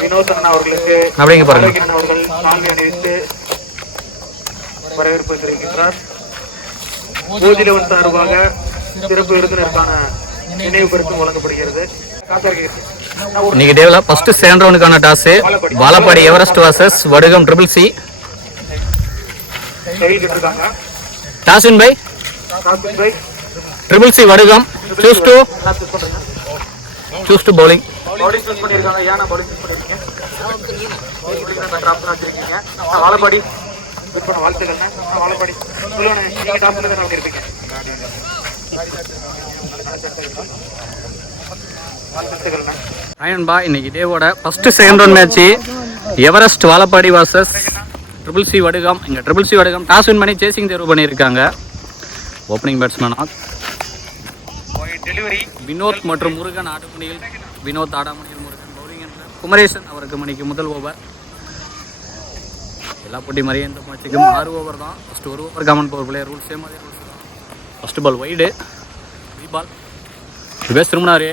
வினோதன் அவர்களுக்கு அப்படிங்க பாருங்க அவர்கள் சால்வை அணிவித்து வரவேற்பு தெரிவிக்கின்றார். பூஜிலவன் சார்பாக சிறப்பு விருந்தினருக்கான நினைவு பரிசு வழங்கப்படுகிறது. இன்னைக்கு டேவில் ஃபர்ஸ்ட் செகண்ட் ரவுண்டுக்கான toss Vazhappadi Everest versus Vadugam triple C. Toss win by triple C Vadugam. Choose to bowling. Vazhappadi வாழ்த்துக்கள். வாழப்பாடி நீங்க டாப் இருப்பீங்க. இன்னைக்கு டேவோட first second round match Everest Vazhappadi versus triple C Vadugam. இங்கே triple C Vadugam toss win பண்ணி சேசிங் தேர்வு பண்ணியிருக்காங்க. ஓப்பனிங் பேட்ஸ்மேனா வினோத் மற்றும் முருகன் ஆடுமணியில் வினோத் ஆடாமணியில் முருகன் பவுலிங் என்ற குமரேசன் அவருக்கு மணிக்கு முதல் ஓவர். எல்லா போட்டி மாதிரியே இந்த மேட்சுக்கும் 6 ஓவர் தான். First 1 over common power player ரூல்ஸே மாதிரி ரூல்ஸ் தான். First ball wide ball face திரும்பினாரு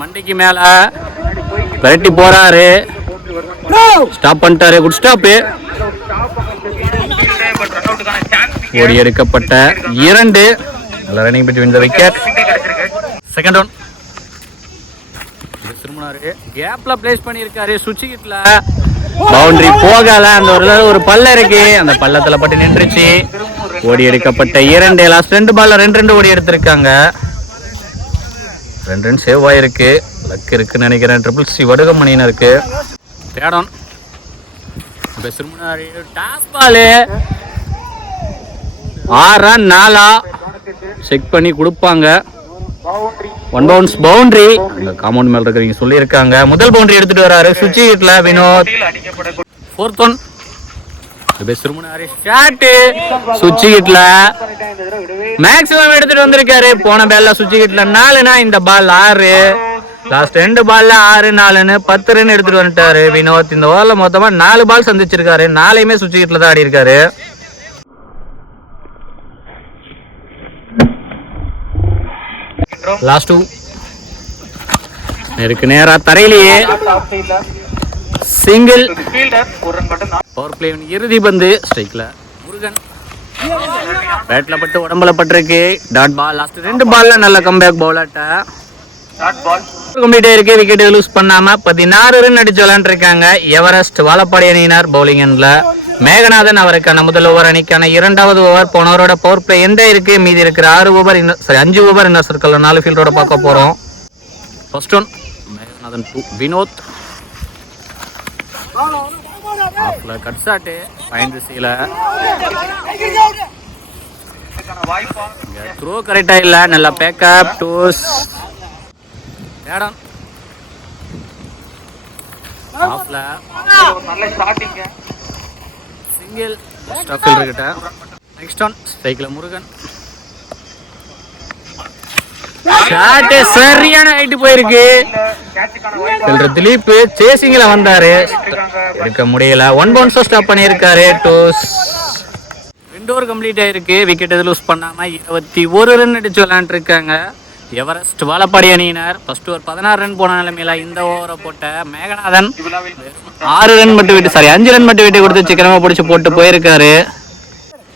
மண்டிக்கு மேல விரட்டி போறாரு. ஸ்டாப் பண்ணிட்டாரு. Good stop. ஓடி எடுக்கப்பட்ட 2 நல்ல running between the wicket. Second round திரும்பினாரு. கேப்ல பிளேஸ் பண்ணியிருக்காரு. சுவிட்ச் கிட்ல பவுண்டரி போகல. அந்த ஒரு பல்ல இருக்கு. அந்த பள்ளத்துல பட்டு நின்றுச்சு. ஓடி எடுக்கப்பட்ட 2. லாஸ்ட் 2 பால்ல 2 ஓடி எடுத்திருக்காங்க. 2 ரன் சேவ் ஆயிருக்கு. லக் இருக்குன்னு நினைக்கிறேன் ட்ரிபிள் சி வடுகம் மணியினருக்கு. Third on toss ball 6 run 4 check பண்ணி கொடுப்பாங்க. 1 பவுன்ஸ் பவுண்டரி. காம்பவுண்ட் மேல இருக்கிறவங்க சொல்லியிருக்காங்க. முதல் பவுண்டரி எடுத்துட்டு வராரு சுவிட்ச் ஹிட்ல வினோத். ஃபோர்த் ஒன் சுவிட்ச் ஹிட்ல மேக்ஸிமம் எடுத்துட்டு வந்திருக்காரு. போன பால்ல சுவிட்ச் ஹிட்ல 4னா இந்த பால் 6. லாஸ்ட் 2 பால்ல 6 4ன்னு 10 ரன் எடுத்துட்டு வந்துட்டாரு வினோத். இந்த ஓவர்ல மொத்தமா 4 பால் சந்திச்சிருக்காரு. 4யுமே சுவிட்ச் ஹிட்ல தான் ஆடி இருக்காரு. லாஸ்ட் 2 இருக்கு நேரா தரையிலேயே சிங்கிள். பவர் பிளே இறுதி பந்து ஸ்ட்ரைக்ல முருகன் பேட்ல பட்டு உடம்புல பட்டிருக்கு. Dot ball. லாஸ்ட் 2 பால்ல நல்ல கம்பேக் பவுலர்ட்ட கம்ப்ளீட் ஆயிருக்கு. விக்கெட் லூஸ் பண்ணாம 16 ரன் அடிச்சு விளையாண்டுருக்காங்க எவரெஸ்ட் வாழப்பாடி அணியினர். பவுலிங் எண்ட்ல மேகநாதன் அவருக்கான முதல் ஓவர். அணிக்கான 2வது ஓவர். போன ஓவரோட பவர் பிளே எந்த இருக்கு. மீதி இருக்கிற 5 ஓவர் இன்னர் சர்க்கிள் 4 ஃபீல்டோட பார்க்க போறோம். ஃபர்ஸ்ட் ஒன் மேகநாதன் 2 வினோத் ஆஃப்ல கட் ஷாட் ஃபைண்ட் சீல த்ரோ கரெக்டா இல்ல. நல்ல பேக்கப் டூஸ். தேர்ட் ஆன் ஆஃப்ல நல்ல ஸ்டார்டிங் சிங்கிள் ஸ்டாப் ஃபீல்டர் கிட்ட. நெக்ஸ்ட் ஆன் ஸ்ட்ரைக்ல முருகன் ஷாட் சரியான ஹைட் போயிருக்கு. திலீப் சேசிங்ல வந்தாரு. எடுக்க முடியல. 1 பவுன்ஸ் ஸ்டாப் பண்ணியிருக்காரு. டூஸ். 2 ஓவர் கம்ப்ளீட் ஆயிருக்கு. விக்கெட் எது லூஸ் பண்ணாம 21 ரன் அடிச்சு விளையாண்டுருக்காங்க எவரெஸ்ட் வாழப்பாடி அணியினர். ஃபர்ஸ்ட் ஓவர் 16 ரன் போன நிலைமையில இந்த ஓவரை போட்ட மேகநாதன் 5 ரன் மட்டும் விட்டு கொடுத்து சிக்கனமா பிடிச்சு போட்டு போயிருக்காரு.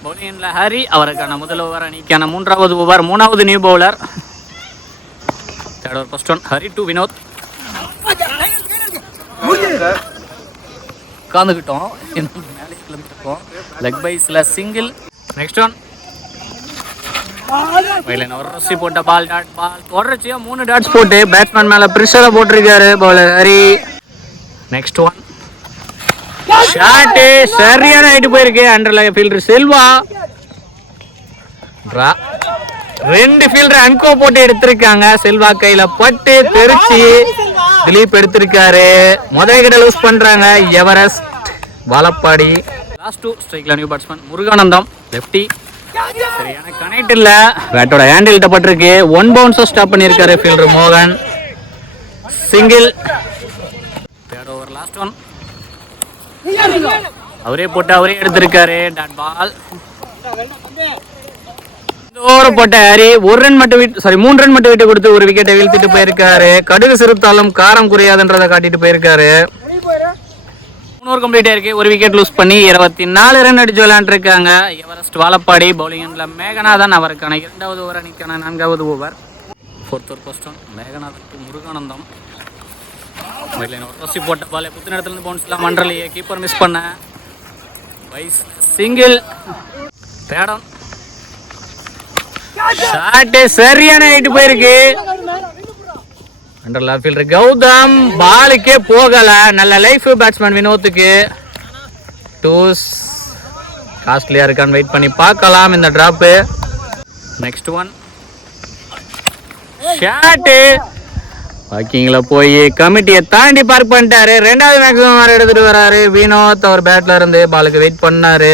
பவுலிங்ல ஹரி அவருக்கான முதல் ஓவர். அணிக்கான 3வது ஓவர். 3வது new bowler. Third over first one Hari to Vinod. உட்காந்துக்கிட்டோம் மேலே கிளம்பிருக்கோம். லெக் பைஸ்ல சிங்கிள். நெக்ஸ்ட் ஒன் ஒரு போட்ட பால். டாட் பால் தொடர்ச்சியா 3 டாட்ஸ் போட்டு பேட்ஸ்மேன் மேல பிரஷரை போட்டிருக்காரு bowler Hari. Next one shot சரியான ஹைட் போயிருக்கு. அண்டர்ல ஃபீல்டர் செல்வா 2 ஃபீல்டர் அன்கோ போட்டு எடுத்திருக்காங்க. செல்வா கையில பட்டு தெரிச்சு திலீப் எடுத்திருக்காரு. முதல் விக்கெட் லூஸ் பண்றாங்க எவரெஸ்ட் வாழப்பாடி. லாஸ்ட் 2 ஸ்ட்ரைக்ல நியூ பேட்ஸ்மேன் முருகானந்தம் லெஃப்டி. சரியான கனெக்ட் இல்ல. பேட்டோட ஹேண்டில் பட்டிருக்கு. 1 பவுன்ஸ் ஸ்டாப் பண்ணியிருக்காரு ஃபீல்டர் மோகன். Single. Third over last one அவரே போட்டு அவரே எடுத்திருக்காரு. Dot ball. ஓவர போட்ட ஹரி 1 ரன் மட்டும் 3 ரன் மட்டும் விட்டு கொடுத்து ஒரு விக்கெட்டை வீழ்த்திட்டு போயிருக்காரு. கடுகு சிறுத்தாலும் காரம் குறையாதுன்றதை காட்டிட்டு போயிருக்காரு. 3 ஓவர் கம்ப்ளீட் ஆயிருக்கு. ஒரு விக்கெட் லூஸ் பண்ணி 24 ரன் அடிச்சு விளையாண்டுருக்காங்க. எவரெஸ்ட் வாழப்பாடி பவுலிங்ல மேகநாதன் அவருக்கான 2வது ஓவர் அணிக்கான 4வது over. 4th over first one Meganathan Muruganandam. ஒரு போட்ட பால் குத்து நேரத்துல இருந்து பவுன்ஸ் எல்லாம் மன்றலையே கீப்பர் மிஸ் பண்ண வைஸ் சிங்கிள் பேடம் ஷாட் சரியான ஹைட் போயிருக்கு. அண்டர் லெஃப்ட் ஃபீல்டர் கௌதம் பாலுக்கே போகல. நல்ல லைஃப் பேட்ஸ்மேன் வினோத்துக்கு. டூஸ் காஸ்ட்லியா இருக்கான்னு வெயிட் பண்ணி பார்க்கலாம் இந்த டிராப். நெக்ஸ்ட் ஒன் ஷாட் வாக்கிங்ல போய் கமிட்டியை தாண்டி பார்க் பண்ணிட்டாரு. 2வது மேக்ஸிமம் எடுத்துட்டு வராரு வினோத். அவர் பேட்ல இருந்து பாலுக்கு வெயிட் பண்ணாரு.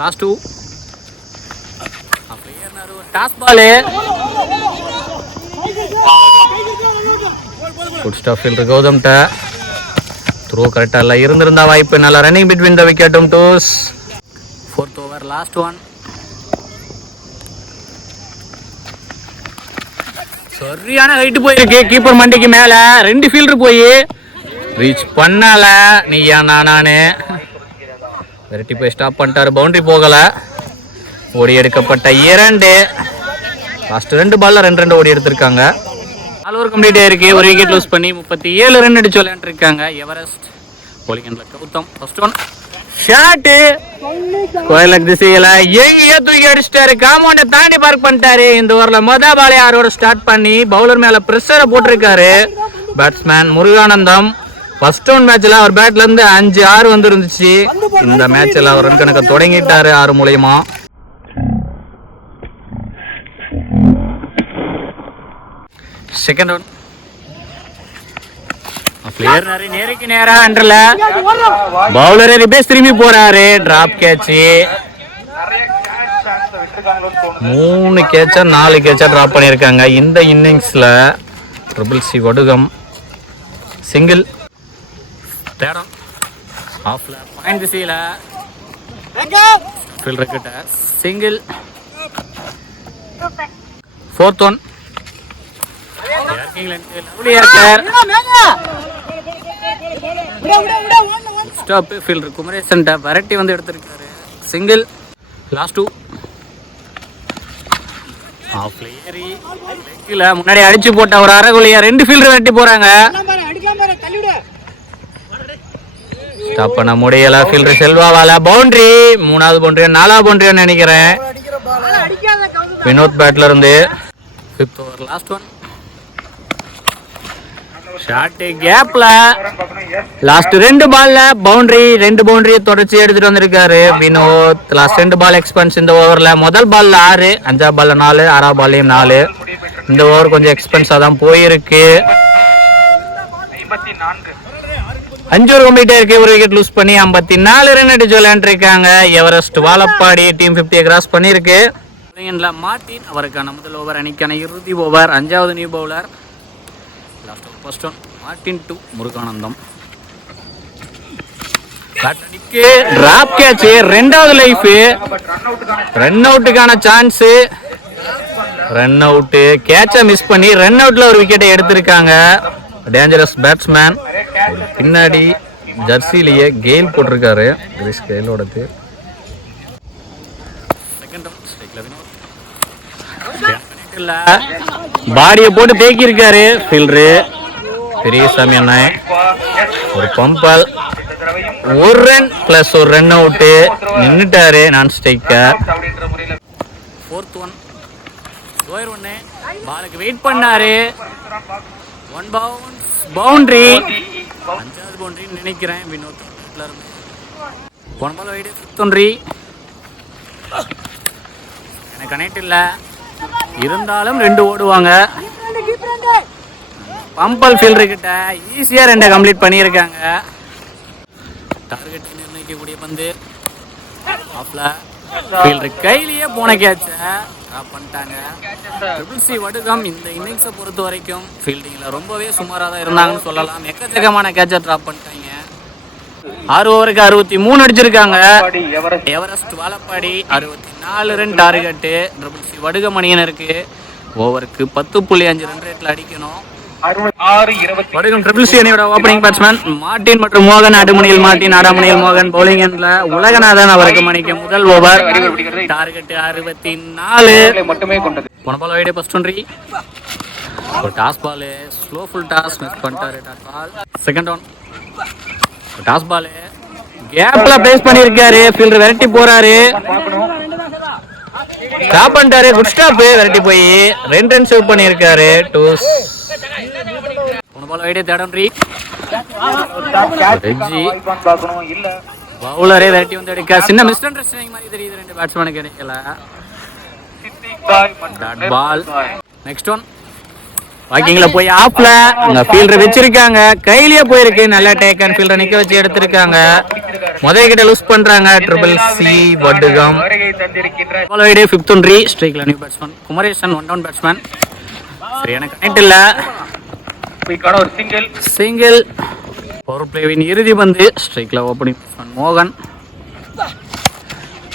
Last 2 toss ball good stop fielder Gautham throw கரெக்டா இல்ல. இருந்திருந்தா வாய்ப்பு. நல்ல ரன்னிங் பிட்வீன் த விக்கெட்டும் twos. 4th over last one சரியான ஹைட் போயிருக்கு. கீப்பர் மண்டிக்கு மேல 2 ஃபீல்டர் போய் ரீச் பண்ணல. நீயா நானு விரட்டி போய் ஸ்டாப் பண்ணிட்டாரு. பவுண்டரி போகல. ஓடி எடுக்கப்பட்ட 2 லாஸ்ட் 2 பால்ல 2 ஓடி எடுத்திருக்காங்க. 4 ஓவர் கம்ப்ளீட் ஆயிருக்கு. ஒரு விக்கெட் லூஸ் பண்ணி 37 ரன் அடிச்சு விளையாண்டுருக்காங்க. Everest bowling Gautham first one shot கோயிலுக்கு திசையில எங்கேயோ தூக்கி அடிச்சிட்டாரு. காம்பவுண்ட தாண்டி பார்க் பண்ணிட்டாரு. இந்த ஓவர்ல மொத பாலே யாரோட ஸ்டார்ட் பண்ணி பவுலர் மேல பிரஷரை போட்டிருக்காரு பேட்ஸ்மேன் முருகானந்தம். ஃபர்ஸ்ட் ஒன் மேட்ச்ல அவர் பேட்ல இருந்து 5-6 வந்து இருந்துச்சு. இந்த மேட்ச்ல அவர் ரன் கணக்க தொடங்கிட்டாரு 6 மூலமா. செகண்ட் ஒன் பிளேயர் நேருக்கு நேரா அண்டர்ல பவுலர் ரிபேஸ் திரும்பி போறாரு. டிராப் கேட்ச் 3 கேட்சா 4 கேட்சா டிராப் பண்ணிருக்காங்க இந்த இன்னிங்ஸ்ல. ட்ரிபிள் சி வடுகம் சிங்கிள் தேடம் ஆஃப்ல பாயிண்ட் திசையில ஃபீல்டர் கிட்ட single. 4th one stop fielder Kumaresan variety வந்து எடுத்திருக்காரு. சிங்கிள். லாஸ்ட் 2 ஆஃப்ல ஏறி லெக்ல முன்னாடி அடிச்சு போட்ட ஒரு அரைகுலியா 2 ஃபீல்டர் வெட்டி போறாங்க. ஸ்டாப் பண்ண முடியல. ஃபீல்டர் செல்வாவால பவுண்டரி 3வது பவுண்டரி 4வது பவுண்டரி நினைக்கிறேன். வினோத் பேட்ல இருந்து 5th over last one shot கேப்ல லாஸ்ட் 2 பால்ல பவுண்டரி 2 பவுண்டரி தொடர்ச்சி எடுத்துட்டு வந்திருக்காரு வினோத். லாஸ்ட் 2 பால் எக்ஸ்பென்ஸ் இந்த ஓவர்ல. முதல் பால்ல 6, 5வது பால்ல 4, 6வது பால்லையும் 4. இந்த ஓவர் கொஞ்சம் எக்ஸ்பென்ஸா தான் போயிருக்கு. 5 ஓவர் கம்ப்ளீட் ஆயிருக்கு. ஒரு விக்கெட் லூஸ் பண்ணி 54 ரன் அடிச்சு விளையாண்டுருக்காங்க. எவரெஸ்ட் வாழப்பாடி டீம் 50 கிராஸ் பண்ணிருக்கு. மார்டின் அவருக்கான முதல் ஓவர் அணிக்கான இறுதி ஓவர். 5வது new bowler. Last over first one Martin to Muruganandam. Drop catch 2வது லைஃப். ரன் அவுட்டுக்கான சான்ஸ். ரன் அவுட் கேட்சை மிஸ் பண்ணி ரன் அவுட்ல ஒரு விக்கெட்டை எடுத்திருக்காங்க. Dangerous batsman. பின்னாடி ஜெர்சிலேயே கெயில் போட்டிருக்காரு. கிரிஸ் கெயிலோடது. பாடியை போட்டு தேக்கி இருக்காரு ஃபீல்டரு பெரியசாமி அண்ணன். ஒரு பம்பல் 1 ரன் பிளஸ் ஒரு ரன் அவுட் நின்னுட்டாரு நான் ஸ்ட்ரைக்கர். 4th ஒன் ஸ்கோர் 1 பாலுக்கு வெயிட் பண்ணாரு. 1 பவுண்டரி 5வது பவுண்டரி நினைக்கிறேன் வினோத். 1 பால் வைடு 5th ஒன்றி எனக்கு கனெக்ட் இல்லை இருந்தாலும் 2 ஓடுவாங்க. பம்பல் ஃபீல்டர் கிட்ட ஈஸியா 2 கம்ப்ளீட் பண்ணியிருக்காங்க. டார்கெட் நிர்ணயிக்கக்கூடிய பந்து ஆஃப்ல ஃபீல்டர் கையிலேயே போன கேட்ச டிராப் பண்ணிட்டாங்க. ட்ரிபிள் சி வடுகம் இந்த இன்னிங்ஸை பொறுத்த வரைக்கும் ஃபீல்டிங்கில் ரொம்பவே சுமாராக தான் இருந்தாங்கன்னு சொல்லலாம். எக்கச்சக்கமான கேட்சை டிராப் பண்ணிட்டாங்க. 6 ஓவருக்கு 63 அடிச்சிருக்காங்க. Everest Vazhappadi 64 run target. Triple C வடுகமணியனருக்கு ஓவருக்கு 10.5 ரன் ரேட்ல அடிக்கணும். வடுகம் ட்ரிபிள் சி அணியோட ஓப்பனிங் பேட்ஸ்மேன் மார்டின் மற்றும் மோகன். அடுமணியில் மார்டின், ஆடாமணியில் மோகன். பவுலிங் எண்ட்ல உலகநாதன். அவருக்கு மணிக்கு முதல் ஓவர். டார்கெட் 64 மட்டுமே கொண்டது. போன பால் வைடே ஃபர்ஸ்ட் ஒன்ரி. ஒரு toss ball, slow full toss miss பண்ணிட்டாரு. Dot ball. Second one. Toss ball கேப்ல பிளேஸ் பண்ணிருக்காரு. ஃபீல்டர் விரட்டி போறாரு. ஸ்டாப் பண்ணிட்டாரு. Good stop. விரட்டி போய் 2 ரன் சேவ் பண்ணிருக்காரு. டூஸ். போன பால் வைடே தேர்ட் ஒன்ரி. ரெஜி பவுலரே விரட்டி வந்து எடுக்க சின்ன மிஸ் அண்டர்ஸ்டாண்டிங் மாதிரி தெரியுது. 2 பேட்ஸ்மேனுக்கு கிடைக்கல. Dot ball. Next one. வாக்கிங்ல போய் ஆப்ல அங்க ஃபீல்டர் வச்சிருக்காங்க. கையிலேயே போயிருக்கு. நல்லா டேக் அண்ட் ஃபீல்டர் நிக்க வச்சு எடுத்திருக்காங்க. முதல் கிட்ட லூஸ் பண்றாங்க ட்ரிபிள் சி வடுகம். பால் வைடே ஃபிஃப்த் ஒன்ரி. ஸ்ட்ரைக்ல new batsman Kumaresan. 1 down batsman. சரியான கனெக்ட் இல்ல. ஒரு சிங்கிள். பவர் பிளேவின் இறுதி பந்து. ஸ்ட்ரைக்ல ஓப்பனிங் பேட்ஸ்மேன் மோகன்.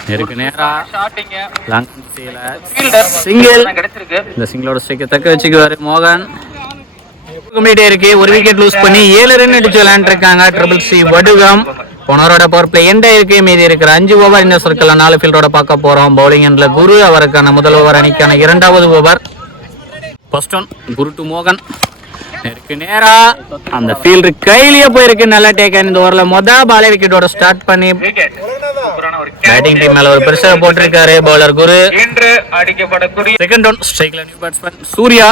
நேருக்கு நேரா லாங் சிங்கிள். இந்த சிங்கிளோட ஸ்ட்ரைக்கை தக்க வச்சுக்குவாரு மோகன். கம்ப்ளீட்டே இருக்கு. ஒரு விக்கெட் லூஸ் பண்ணி 7 ரன் அடிச்சு விளையாண்டுருக்காங்க ட்ரிபிள் சி வடுகம். போனவரோட பவர் பிளே எண்டா இருக்கு. மீதி இருக்கிற 5 ஓவர் இந்த சர்க்கிள் 4 ஃபீல்டோட பார்க்க போறோம். பவுலிங் எண்ட்ல குரு. அவருக்கான முதல் ஓவர். அணிக்கான 2வது over. First one. Guru to மோகன். நேருக்கு நேரா அந்த ஃபீல்டர் கையிலேயே போயிருக்கு. நல்லா டேக். இந்த ஓவர்ல மொதல் பாலே விக்கெட்டோட ஸ்டார்ட் பண்ணி பேட்டிங் டீம் மேல ஒரு பிரஷர் போட்டிருக்காரு பவுலர் குரு. Second one. ஸ்ட்ரைக்ல நியூ பேட்ஸ்மேன் சூர்யா.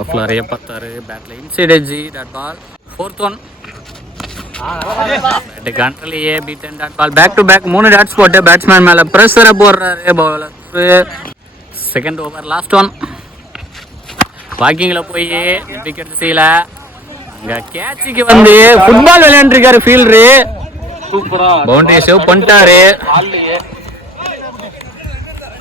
ஆஃப்ல அறைய பார்த்தாரு. பேட்ல inside edge. Dot ball. Fourth one. Bat கண்ட்ரோலியே beat and dot ball. Back to back 3 dots போட்டு பேட்ஸ்மேன் மேல பிரஷரை போடுறாரு bowler. Second over. Last one. வாக்கிங்ல போய் விக்கெட் செய்யல. அங்க கேட்சுக்கு வந்து ஃபுட்பால் விளையாண்டுருக்காரு ஃபீல்டரு. பவுண்டரி சேவ் பண்ணிட்டாரு.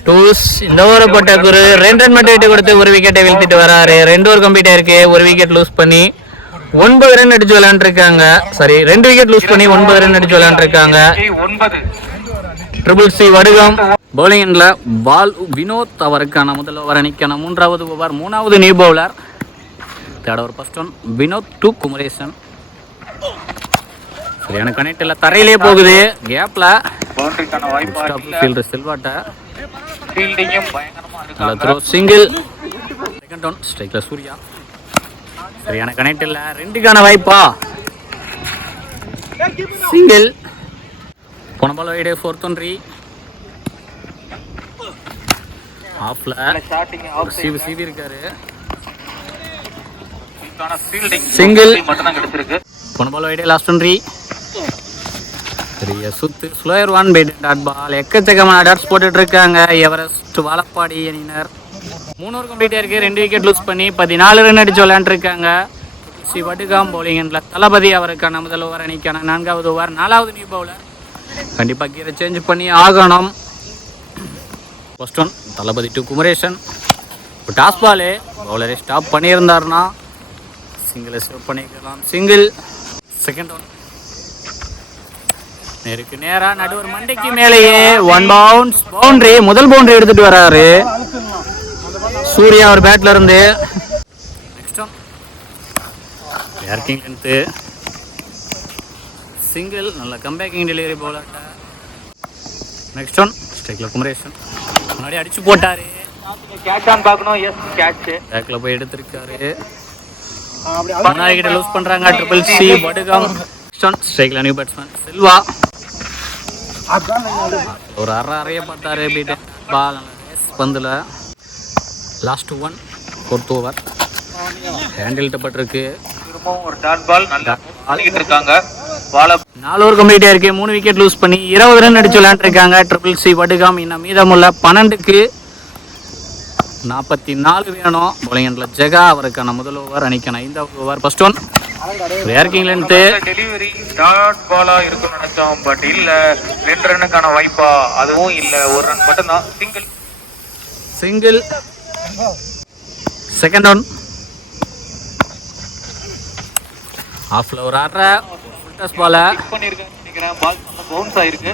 டூஸ். இந்த ஓவரை போட்ட குரு 2 ரன் மட்டும் விட்டு கொடுத்து ஒரு விக்கெட்டை வீழ்த்திட்டு வராரு. 2 ஓவர் கம்ப்ளீட் ஆயிருக்கு. ஒரு விக்கெட் லூஸ் பண்ணி 9 ரன் அடிச்சு விளையாண்டுருக்காங்க. சரி 2 விக்கெட் லூஸ் பண்ணி 9 ரன் அடிச்சு விளையாண்டுருக்காங்க ட்ரிபிள் சி வடுகம். பவுலிங் எண்ட்ல பால் வினோத். அவருக்கான முதல் ஓவர். அணிக்கான 3வது ஓவர். 3வது new bowler. Third over first one. Vinod to Kumaresan. சரியான கனெக்ட் இல்ல. தரையிலே போகுது. கேப்ல ஃபீல்டர் செல்வாட்ட நல்ல த்ரோ. சிங்கிள். Second one. ஸ்ட்ரைக்ல சூர்யா. சரியான கனெக்ட் இல்ல. 2க்கான வாய்ப்பா. சிங்கிள். போன பால் வைடே ஃபோர்த் ஒன்ரி. ஆஃப்ல சிவி இருக்காரு. சிங்கிள். போன பால் வைடே லாஸ்ட் ஒன்ரி. பெரிய சுத்து. Slower 1 bye dot ball. எக்கச்சக்கமான டாட்ஸ் போட்டுட்டு இருக்காங்க எவரெஸ்ட் வாழப்பாடி அணியினர். 3 ஓவர் கம்ப்ளீட் ஆயிருக்கு. 2 விக்கெட் லூஸ் பண்ணி 14 ரன் அடிச்சு விளையாண்டுருக்காங்க சி வடுகம். பவுலிங் எண்ட்ல தளபதி. அவருக்கான முதல் ஓவர். அணிக்கான 4வது ஓவர். 4வது நியூ பவுலர். கண்டிப்பா கீரை சேஞ்ச் பண்ணி ஆகணும். First one. Thalapathy to Kumaresan. இப்போ டாஸ் பாலு பவுலரை ஸ்டாப் பண்ணியிருந்தாருன்னா சிங்கிளை சேவ் பண்ணிக்கலாம். சிங்கிள். Second one. நேருக்கு நேரா நடுவர் மண்டைக்கு மேலேயே 1 பவுன்ஸ். பவுண்டரி. முதல் பவுண்டரி எடுத்துட்டு வராரு சூர்யா அவர் பேட்ல இருந்து. Next one. Yorking length. Single. நல்ல comebacking delivery bowler. Next one. ஸ்ட்ரைக்ல குமரேசன். முன்னாடி அடிச்சு போட்டாரு. கேட்ச் ஆன் பார்க்கணும். Yes catch. பேக்ல போய் எடுத்திருக்காரு. முன்னாடி கிட்ட லூஸ் பண்றாங்க ட்ரிபிள் சி வடுகம். ஸ்ட்ரைக்ல நியூ பேட்ஸ்மேன் செல்வா. ஒரு அறைய பார்த்தாரு. பீட் பால் பந்துல. Last one. Fourth over. Handle பட்டிருக்கு. ஒரு டாட் பால் நல்லா ஆடிட்டு இருக்காங்க. 4 ஓவர் கம்ப்ளீட் ஆயிருக்கு. 3 விக்கெட் லூஸ் பண்ணி 20 ரன் அடிச்சு விளையாண்டுருக்காங்க ட்ரிபிள் சி வடுகம். இன்னும் மீதமுள்ள 12க்கு 44 வேணும். பவுலிங் எண்ட்ல ஜெகா. அவருக்கான முதல் ஓவர். அணிக்கான 5வது over. First one. Yorking length. Delivery dot பாலா இருக்கும் நினைச்சோம். பட் இல்ல. 2 ரன்னுக்கான வாய்ப்பா. அதுவும் இல்ல. 1 ரன் மட்டும் தான். சிங்கிள். சிங்கிள். Second one. ஆஃப்ல ஒரு ஆடுற ஃபுல் டாஸ் பால பண்ணிருக்கேன் நினைக்கிறேன். பால் பவுன்ஸ் ஆயிருக்கு.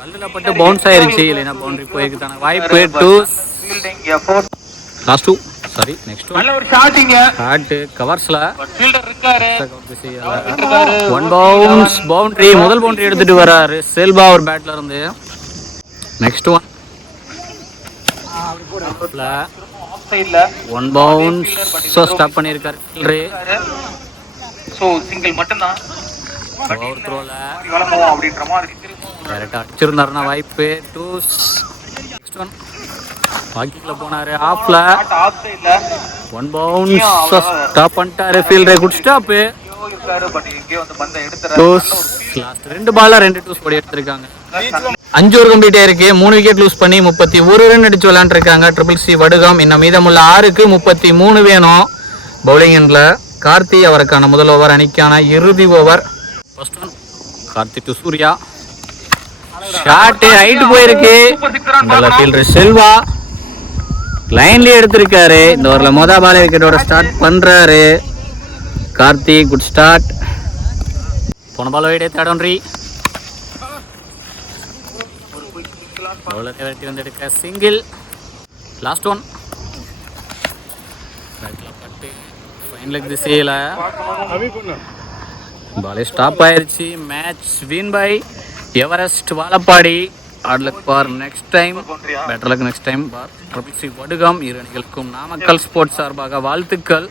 கல்லுல பட்டு பவுன்ஸ் ஆயிருச்சு, இல்லைன்னா பவுண்டரி போயிருக்குதான வாய்ப்பு. Two fielding effort. Last two sorry next நல்ல ஒரு ஷாட்டிங்க. ஷாட் கவர்ஸ்ல ஃபீல்டர் இருக்காரு. One bounce boundary. முதல் பவுண்டரி எடுத்துட்டு வராரு செல்வா ஒரு பேட்ல இருந்து. நெக்ஸ்ட் ஒன் ஆஃப் சைடுல ஒன் பவுன்ஸ் ஸ்டாப் பண்ணியிருக்காரு ஃபீல்டரு. சோ சிங்கிள் மட்டும்தான். ஓவர் த்ரோல விளம்புவோம் அப்படின்ற மாதிரி டேரக்டா அடிச்சிருந்தாருன்னா வாய்ப்பு. டூ நெக்ஸ்ட் ஒன் வாக்கிங்ல போனாரு ஆஃப்ல. ஆஃப் சைடுல ஒன் பவுன்ஸ் ஸ்டாப் பண்ணிட்டாரு ஃபீல்டர். Good stop. இருக்காரு. பட் இங்கே வந்து பந்தை எடுத்துறாரு. லாஸ்ட் 2 பால்ல 2 டூஸ் போடி எடுத்திருக்காங்க. 5 ஓவர் கம்ப்ளீட் ஆயிருக்கு. 3 விக்கெட் லூஸ் பண்ணி 31 ரன் அடிச்சு விளையாண்டுருக்காங்க ட்ரிபிள் சி வடுகம். இன்னும் மீதமுள்ள 6க்கு 33 வேணும். பவுலிங் எண்ட்ல கார்த்தி அவருக்கான முதல் ஓவர், அணிக்கான இறுதி over. First one Karthi to Surya. Shot right போயிருக்கு. நல்ல ஃபீல்டர் செல்வா லைன்லயே எடுத்திருக்காரு. இந்த ஓவர்ல மொதல் பால் விக்கெட்டோட ஸ்டார்ட் பண்றாரு கார்த்தி. Good start. போன பால் வைடே தேடோன்றி பவுலரை வெட்டி வந்து எடுக்க சிங்கிள். லாஸ்ட் ஒன் பட்டு ஃபைன் லெக் திசையில் பாலே ஸ்டாப் ஆயிருச்சு. Match win by Everest Vazhappadi. Hard luck for next time, better luck next time for triple C Vadugam. இரு அணிகளுக்கும் நாமக்கல் ஸ்போர்ட்ஸ் சார்பாக வாழ்த்துக்கள்.